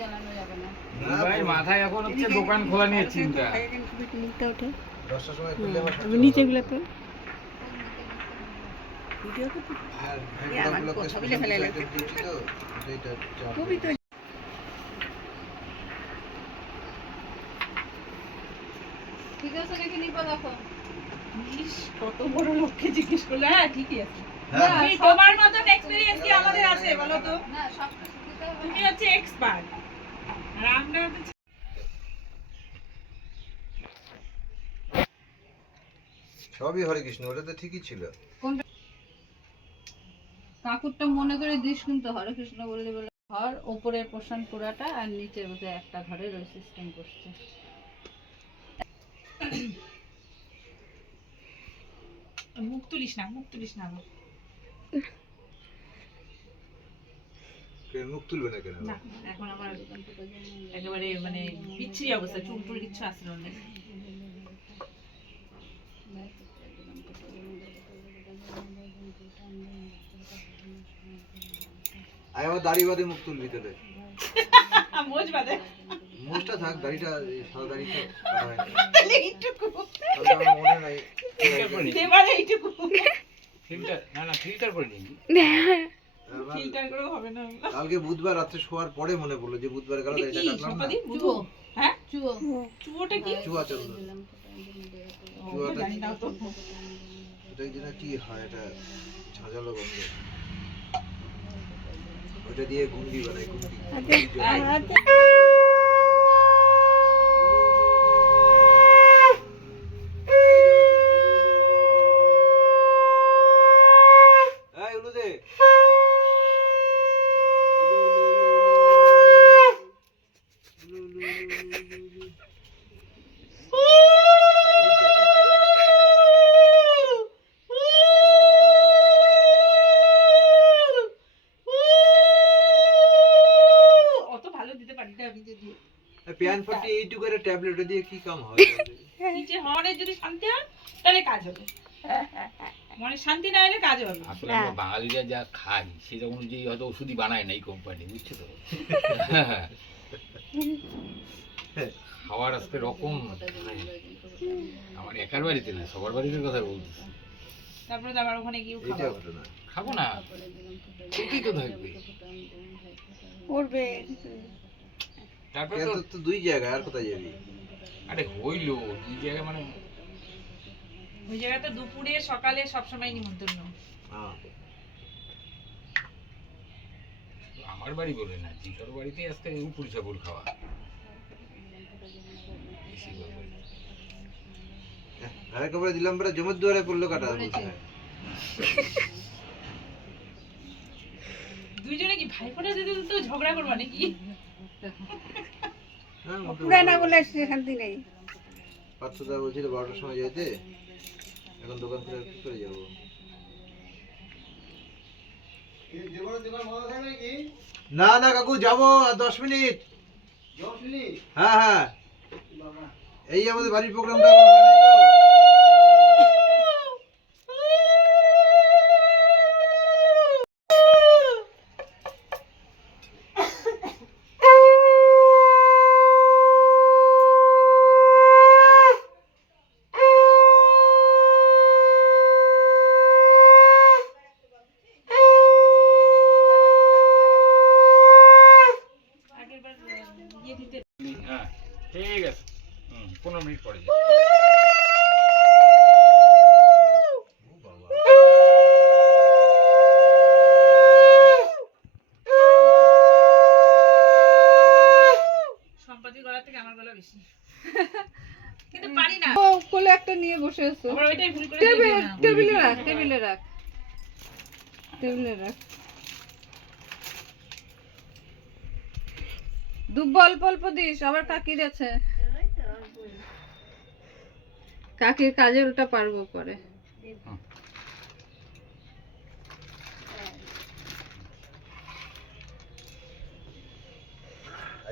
জ্বালানো যাবে না। ভাই মাথায় এখন হচ্ছে দোকান খোলা নিয়ে চিন্তা। 10টার সময় খুললে আবার আমি নিচেগুলো তো ভিডিও তো আর আমার ভেন্ডারগুলোকে কথা বলে ফেলে স্পেশাল ডিউটি তো এইটা চাপ খুবই তো ঠিক আছে নাকি নিপা দেখো? ইস, কত বড় লোককে জিজ্ঞেস করলে। হ্যাঁ ঠিকই আছে। হ্যাঁ তুমি তোমার মতন এক্সপেরিয়েন্স কি আমাদের আছে বলো তো? না সব কিছু দিতে হবে তুমি না। হচ্ছে এক্সপার্ট আর আমরা হচ্ছে সবই হরে কৃষ্ণ, ওটা তো ঠিকই ছিল। কাকুরটা মনে করে দিস কিন্তু হরে কৃষ্ণ বললি বলে ঘর উপরের পোর্শন পুরাটা আর নিচে বোধহয় একটা ঘরের ওই সিস্টেম করছে। মুখ তুলিস না আবার। মুখ তুলবে না কেন? না এখন আমার একেবারে মানে বিচ্ছিরি অবস্থা, চুল টুল কিচ্ছু আসছিল না। আয় আমার দাড়ি বাদে মুখ তুলবি তোলে। মোজ বাদে মুখটা থাক, দাড়িটা সাদা দাড়ি তো কাটা হয় না। তাহলে এইটুকু তাহলে আমার মনে নাই। ফিল্টার করে নিই। এবারে এইটুকু ফিল্টার করে নিই। আমার ফিল্টার করে হবে না। কালকে বুধবার রাত্রে শোয়ার পরে মনে পড়লো যে বুধবার গেল এটা এটা কি কাটলাম না। সম্পাদি? চুয়ো হ্যাঁ চুয়ো চুয়োটা কি? চুয়া চন্দ্র ও, জানি না তো। এটা যেন কি হয়, এটা ঝাঁঝালো গন্ধ। ওটা দিয়ে গুন্ডি বানাই, গুন্ডি। এই উলু দে। অত ভালো দিতে পারি না আমি যদি। প্যান ফটি এইটুকু একটা ট্যাবলেট দিয়ে কি কাম হয়? নিচে হওয়ার যদি শান্তি হয় তাহলে কাজ হবে, মানে শান্তি না হলে কাজ হবে না। আসলে আমরা বাঙালিরা যা খাই সেটা অনুযায়ী হয়তো ওষুধই বানায় না এই কোম্পানি, বুঝছো তো? খাওয়ার আজকে রকম আমার একার বাড়িতে না, সবার বাড়িতে কথা বলতেছি। তারপরে তো আবার ওখানে গিয়ে এইটা ঘটনা। খাবো না, ঠিকই তো থাকবে। করবে তারপরে কেন তো তোর তো দুই জায়গায়, আর কোথায় যাবি? আরে হইলো দুই জায়গায় মানে ওই জায়গাতে দুপুরে সকালে সবসময় নিমন্ত্রণ। হ্যাঁ আমার বাড়ি বলে না, জিকার বাড়িতে আজকে উপর চাপড় খাওয়া। বেশি ব্যাপার। আর একবারে দিলাম পরে জমির দুয়ারে পড়লো কাটা বলছে। দুইজনে কি ভাই ফোটা দিতে তো ঝগড়া করবা নাকি? হ্যাঁ পুরানা বলে শান্তি নেই। পাঁচশোটা বলছিল 12টার সময় যাইতে, এখন দোকান খুলে কি করে যাবো? না না কাকু যাবো আর 10 মিনিট। হ্যাঁ হ্যাঁ, এই আমাদের বাড়ির প্রোগ্রামটা এখন হয়নি তো। আগের বার ইয়ে দিতে হ্যাঁ ঠিক আছে, 15 মিনিট পরে যাই। সম্পাদির গলা থেকে আমার গলা বেশি, কিন্তু পারি না। ও কোলে একটা নিয়ে বসে আছো। আবার ওইটাই ভুল করে দিয়ে দিলাম। টেবিলে রাখ টেবিলে রাখ টেবিলে রাখ। দুব্ব অল্প অল্প দিস, আবার কাকির আছে। কাকির কাজের ওটা পারবো করে।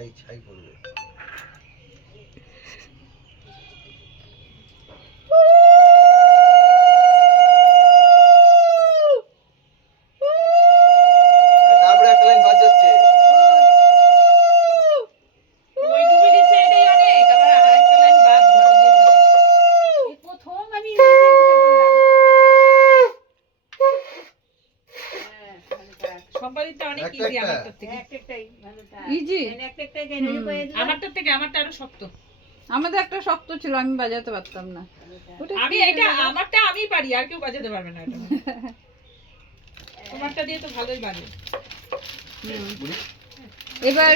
এই ছাই করবে। তারপরে একটা লাইন বাজ যাচ্ছে। এটা অনেক একটা ইজি একটা। আমারটার থেকে। ইজি। আমারটার থেকে আমারটা আরো শক্ত। আমাদের একটা শক্ত ছিল, আমি বাজাতে পারতাম না। ওটা আমি কি এটা হলো? আমারটা আমি পারি, আর কেউ বাজাতে পারবে না এটা। তোমারটা দিয়ে তো ভালোই বাজে। এবার